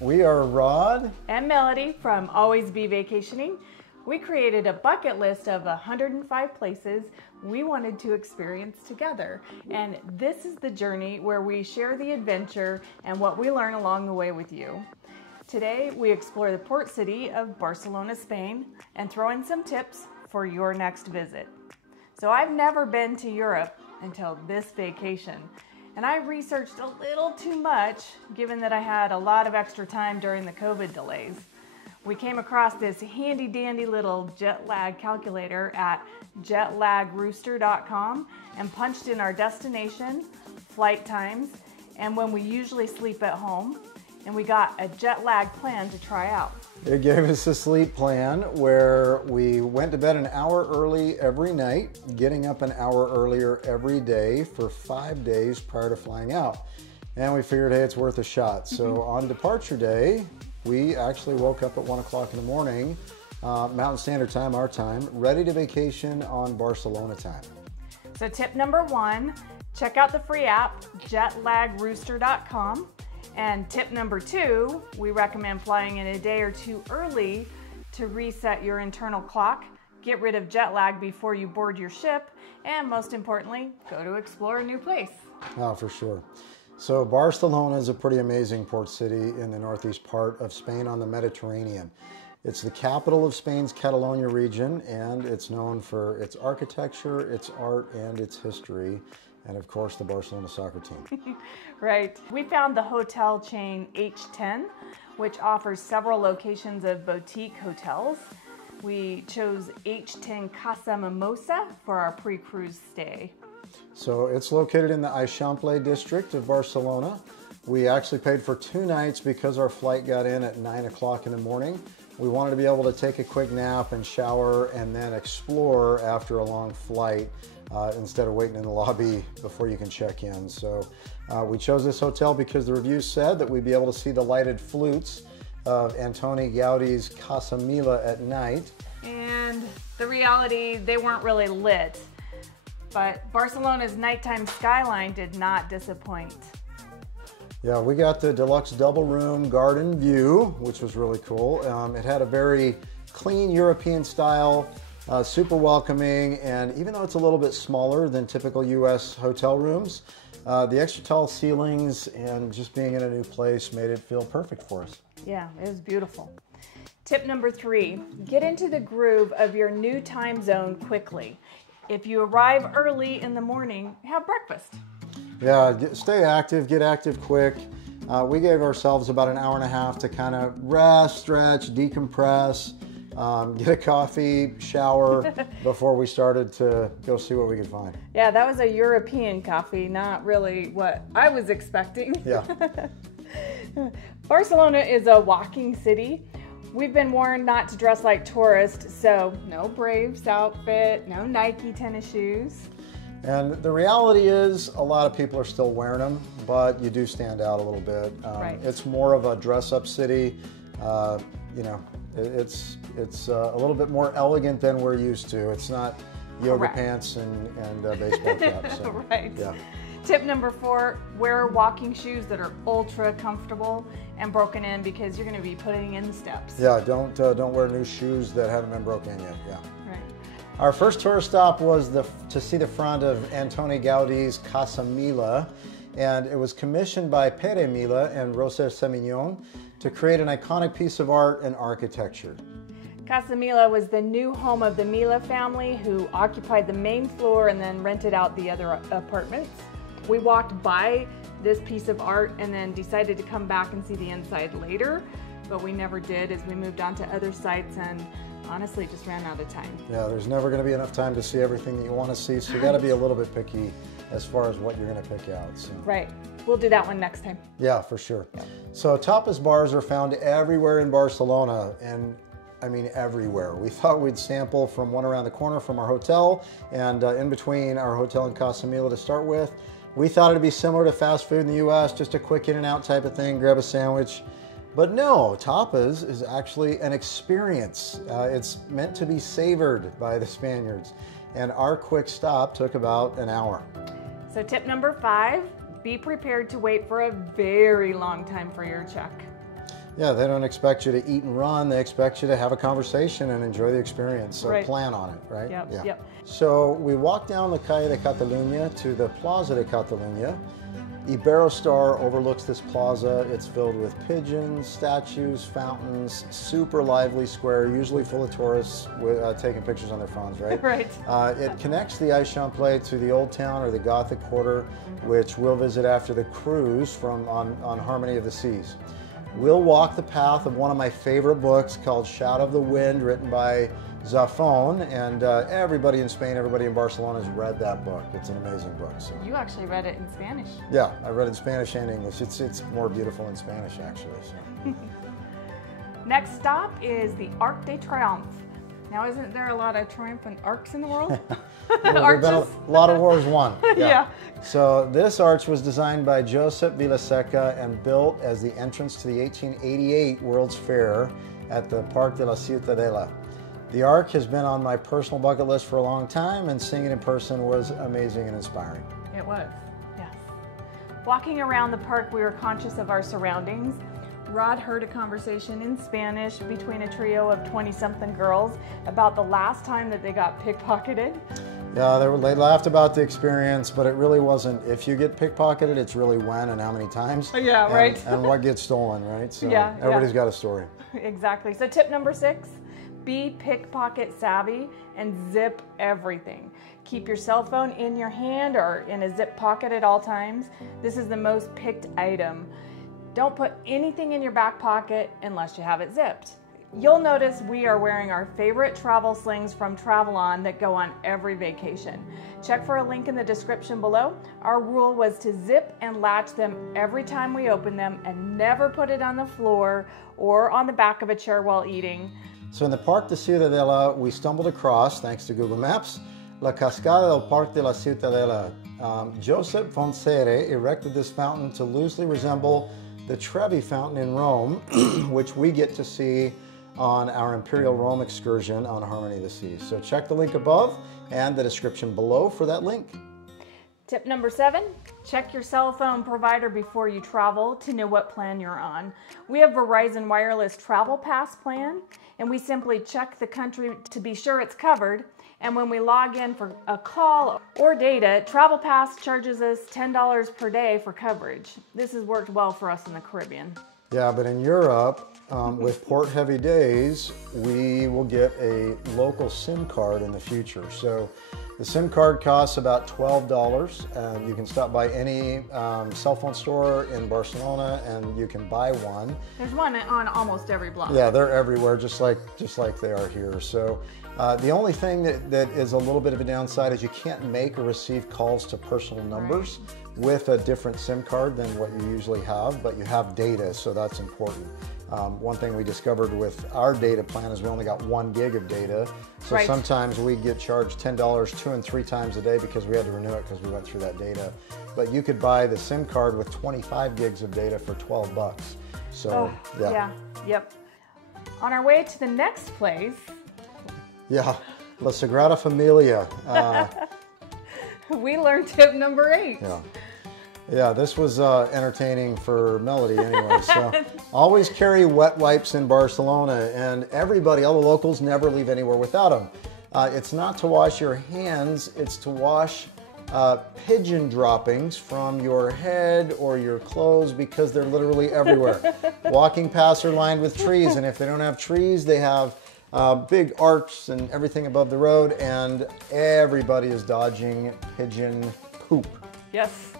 We are Rod and Melody from Always Be Vacationing. We created a bucket list of 105 places we wanted to experience together. And this is the journey where we share the adventure and what we learn along the way with you. Today, we explore the port city of Barcelona, Spain, and throw in some tips for your next visit. So I've never been to Europe until this vacation. And I researched a little too much, given that I had a lot of extra time during the COVID delays. We came across this handy dandy little jet lag calculator at jetlagrooster.com and punched in our destination, flight times, and when we usually sleep at home, and we got a jet lag plan to try out. It gave us a sleep plan where we went to bed an hour early every night, getting up an hour earlier every day for 5 days prior to flying out. And we figured, hey, it's worth a shot. So on departure day, we actually woke up at 1 o'clock in the morning, Mountain Standard Time, our time, ready to vacation on Barcelona time. So tip number 1, check out the free app, jetlagrooster.com. And tip number 2, we recommend flying in a day or two early to reset your internal clock, get rid of jet lag before you board your ship, and most importantly, go to explore a new place. Oh, for sure. So Barcelona is a pretty amazing port city in the northeast part of Spain on the Mediterranean. It's the capital of Spain's Catalonia region, and it's known for its architecture, its art, and its history. And of course, the Barcelona soccer team. Right. We found the hotel chain H10, which offers several locations of boutique hotels. We chose H10 Casa Mimosa for our pre-cruise stay. So it's located in the Eixample district of Barcelona. We actually paid for 2 nights because our flight got in at 9 o'clock in the morning. We wanted to be able to take a quick nap and shower and then explore after a long flight. Instead of waiting in the lobby before you can check in. So we chose this hotel because the reviews said that we'd be able to see the lighted flutes of Antoni Gaudi's Casa Mila at night. And the reality, they weren't really lit. But Barcelona's nighttime skyline did not disappoint. Yeah, we got the deluxe double room garden view, which was really cool. It had a very clean European style, super welcoming, and even though it's a little bit smaller than typical US hotel rooms, the extra tall ceilings and just being in a new place made it feel perfect for us. Yeah, it was beautiful. Tip number 3, get into the groove of your new time zone quickly. If you arrive early in the morning, have breakfast. Yeah, stay active, get active quick. We gave ourselves about an hour and a half to kind of rest, stretch, decompress, get a coffee, shower before we started to go see what we could find. Yeah, that was a European coffee, not really what I was expecting. Yeah. Barcelona is a walking city. We've been warned not to dress like tourists, so no Braves outfit, no Nike tennis shoes. And the reality is a lot of people are still wearing them, but you do stand out a little bit. Right. It's more of a dress-up city. You know, it's a little bit more elegant than we're used to. It's not yoga Correct. Pants and baseball caps. So, right. Yeah. Tip number 4, wear walking shoes that are ultra comfortable and broken in because you're going to be putting in steps. Yeah, don't wear new shoes that haven't been broken in yet. Yeah. Right. Our first tourist stop was to see the front of Antoni Gaudi's Casa Mila, and it was commissioned by Pere Mila and Roser Semignon to create an iconic piece of art and architecture. Casa Mila was the new home of the Mila family, who occupied the main floor and then rented out the other apartments. We walked by this piece of art and then decided to come back and see the inside later, but we never did as we moved on to other sites and honestly just ran out of time. Yeah, there's never going to be enough time to see everything that you want to see, so you got to be a little bit picky as far as what you're going to pick out. So. Right. We'll do that one next time. Yeah, for sure. So tapas bars are found everywhere in Barcelona, and I mean everywhere. We thought we'd sample from one around the corner from our hotel, and in between our hotel and Casa Mila to start with. We thought it'd be similar to fast food in the US, just a quick in and out type of thing, grab a sandwich. But no, tapas is actually an experience. It's meant to be savored by the Spaniards. And our quick stop took about an hour. So tip number 5, be prepared to wait for a very long time for your check. Yeah, they don't expect you to eat and run. They expect you to have a conversation and enjoy the experience. So plan on it, right? Yep, yeah. Yep. So we walked down the Calle de Catalunya to the Plaza de Catalunya. Iberostar overlooks this plaza. It's filled with pigeons, statues, fountains, super lively square, usually full of tourists taking pictures on their phones, right? Right. It connects the Eixample to the Old Town or the Gothic Quarter, which we'll visit after the cruise from on Harmony of the Seas. We'll walk the path of one of my favorite books called Shadow of the Wind, written by Zafón, and everybody in Spain, everybody in Barcelona has read that book. It's an amazing book. So. You actually read it in Spanish. Yeah, I read it in Spanish and English. It's more beautiful in Spanish, actually. So. Next stop is the Arc de Triomphe. Now, isn't there a lot of triumphant arcs in the world? Well, there have been a lot of wars won. Yeah. So this arch was designed by Josep Vilaseca and built as the entrance to the 1888 World's Fair at the Parc de la Ciutadella. The arc has been on my personal bucket list for a long time, and seeing it in person was amazing and inspiring. It was, yes. Walking around the park, we were conscious of our surroundings. Rod heard a conversation in Spanish between a trio of 20-something girls about the last time that they got pickpocketed. Yeah, they laughed about the experience, but it really wasn't if you get pickpocketed, it's really when and how many times. Yeah, right. And what gets stolen, right? So yeah, everybody's got a story. Exactly. So tip number 6, be pickpocket savvy and zip everything. Keep your cell phone in your hand or in a zip pocket at all times. This is the most picked item. Don't put anything in your back pocket unless you have it zipped. You'll notice we are wearing our favorite travel slings from Travelon that go on every vacation. Check for a link in the description below. Our rule was to zip and latch them every time we open them and never put it on the floor or on the back of a chair while eating. So in the Parc de Ciutadella, we stumbled across, thanks to Google Maps, La Cascada del Parc de la Ciutadella. Josep Fonsere erected this fountain to loosely resemble the Trevi Fountain in Rome, which we get to see on our Imperial Rome excursion on Harmony of the Seas. So check the link above and the description below for that link. Tip number 7, check your cell phone provider before you travel to know what plan you're on. We have Verizon Wireless Travel Pass plan, and we simply check the country to be sure it's covered. And when we log in for a call or data, Travel Pass charges us $10 per day for coverage. This has worked well for us in the Caribbean. Yeah, but in Europe, with port-heavy days, we will get a local SIM card in the future. So the SIM card costs about $12. You can stop by any cell phone store in Barcelona and you can buy one. There's one on almost every block. Yeah, they're everywhere, just like they are here. So the only thing that is a little bit of a downside is you can't make or receive calls to personal numbers with a different SIM card than what you usually have, but you have data, so that's important. One thing we discovered with our data plan is we only got 1 gig of data. So sometimes we get charged $10 2 and 3 times a day because we had to renew it because we went through that data. But you could buy the SIM card with 25 gigs of data for $12. So Yep. On our way to the next place. Yeah, La Sagrada Familia. We learned tip number 8. Yeah, this was entertaining for Melody anyway. So always carry wet wipes in Barcelona, and everybody, all the locals, never leave anywhere without them. It's not to wash your hands, it's to wash pigeon droppings from your head or your clothes because they're literally everywhere. Walking paths are lined with trees, and if they don't have trees, they have big arcs and everything above the road, and everybody is dodging pigeon poop. Yes.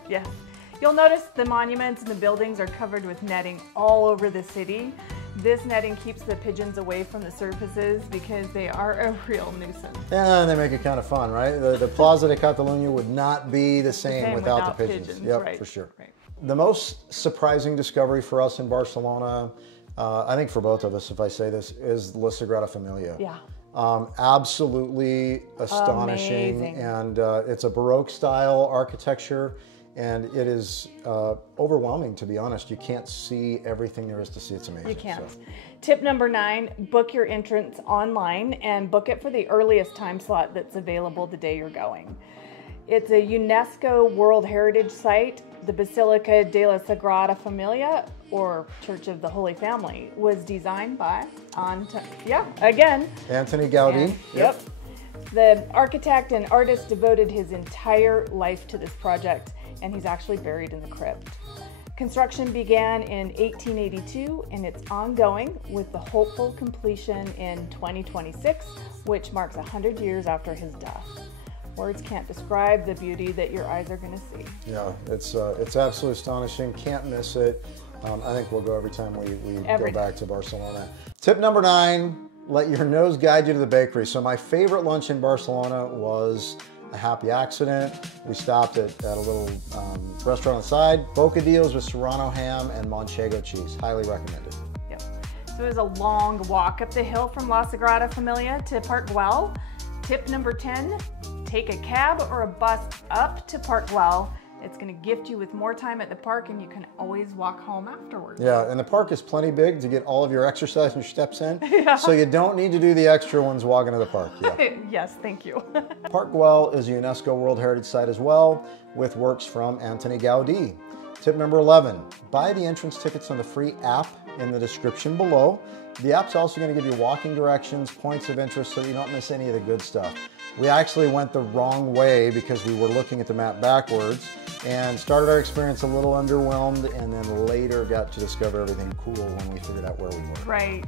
You'll notice the monuments and the buildings are covered with netting all over the city. This netting keeps the pigeons away from the surfaces because they are a real nuisance. And they make it kind of fun, right? The Plaza de Catalunya would not be the same without the pigeons. Yep, for sure. The most surprising discovery for us in Barcelona, I think for both of us, if I say this, is La Sagrada Familia. Yeah. Absolutely astonishing. Amazing. And it's a Baroque style architecture, and it is overwhelming, to be honest. You can't see everything there is to see. It's amazing. You can't. So. Tip number 9, book your entrance online and book it for the earliest time slot that's available the day you're going. It's a UNESCO World Heritage Site. The Basilica de la Sagrada Familia or Church of the Holy Family, was designed by Anthony Gaudí. Yep. The architect and artist devoted his entire life to this project, and he's actually buried in the crypt. Construction began in 1882, and it's ongoing with the hopeful completion in 2026, which marks 100 years after his death. Words can't describe the beauty that your eyes are going to see. Yeah, it's absolutely astonishing. Can't miss it. I think we'll go every time we go back to Barcelona. Tip number 9, let your nose guide you to the bakery. So my favorite lunch in Barcelona was a happy accident. We stopped at a little restaurant on the side, bocadillos with serrano ham and manchego cheese. Highly recommended. Yep. So it was a long walk up the hill from La Sagrada Familia to Park Güell. Tip number 10, take a cab or a bus up to Park Güell. It's going to gift you with more time at the park, and you can always walk home afterwards. Yeah, and the park is plenty big to get all of your exercise and your steps in, so you don't need to do the extra ones walking to the park. Yeah. Yes, thank you. Park Güell is a UNESCO World Heritage Site as well, with works from Anthony Gaudí. Tip number 11, buy the entrance tickets on the free app in the description below. The app's also going to give you walking directions, points of interest, so that you don't miss any of the good stuff. We actually went the wrong way because we were looking at the map backwards and started our experience a little underwhelmed, and then later got to discover everything cool when we figured out where we were. Right,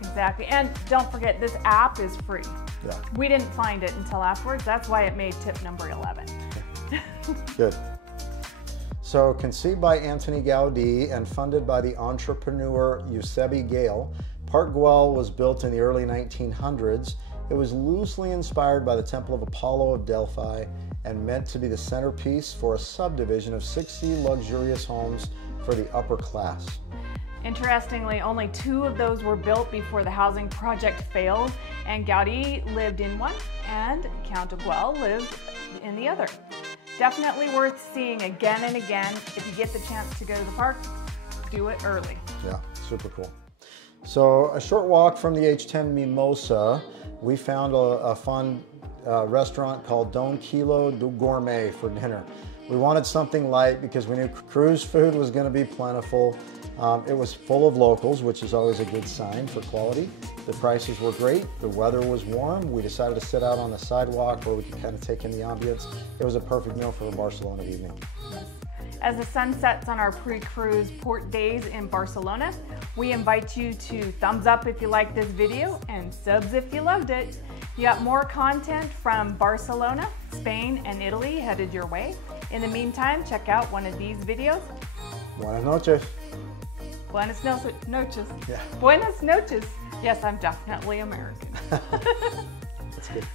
exactly. And don't forget, this app is free. Yeah. We didn't find it until afterwards. That's why it made tip number 11. Good. So, conceived by Anthony Gaudí and funded by the entrepreneur Eusebi Gale, Park Güell was built in the early 1900s. It was loosely inspired by the Temple of Apollo of Delphi and meant to be the centerpiece for a subdivision of 60 luxurious homes for the upper class. Interestingly, only 2 of those were built before the housing project failed, and Gaudí lived in one and Count of Güell lived in the other. Definitely worth seeing again and again. If you get the chance to go to the park, do it early. Yeah, super cool. So a short walk from the H10 Mimosa, we found a fun restaurant called Don Kilo du Gourmet for dinner. We wanted something light because we knew cruise food was going to be plentiful. It was full of locals, which is always a good sign for quality. The prices were great. The weather was warm. We decided to sit out on the sidewalk where we could kind of take in the ambience. It was a perfect meal for a Barcelona evening. As the sun sets on our pre-cruise port days in Barcelona, we invite you to thumbs up if you like this video and subs if you loved it. You got more content from Barcelona, Spain, and Italy headed your way. In the meantime, check out one of these videos. Buenas noches. Buenas noches. Yeah. Buenas noches. Yes, I'm definitely American. That's good.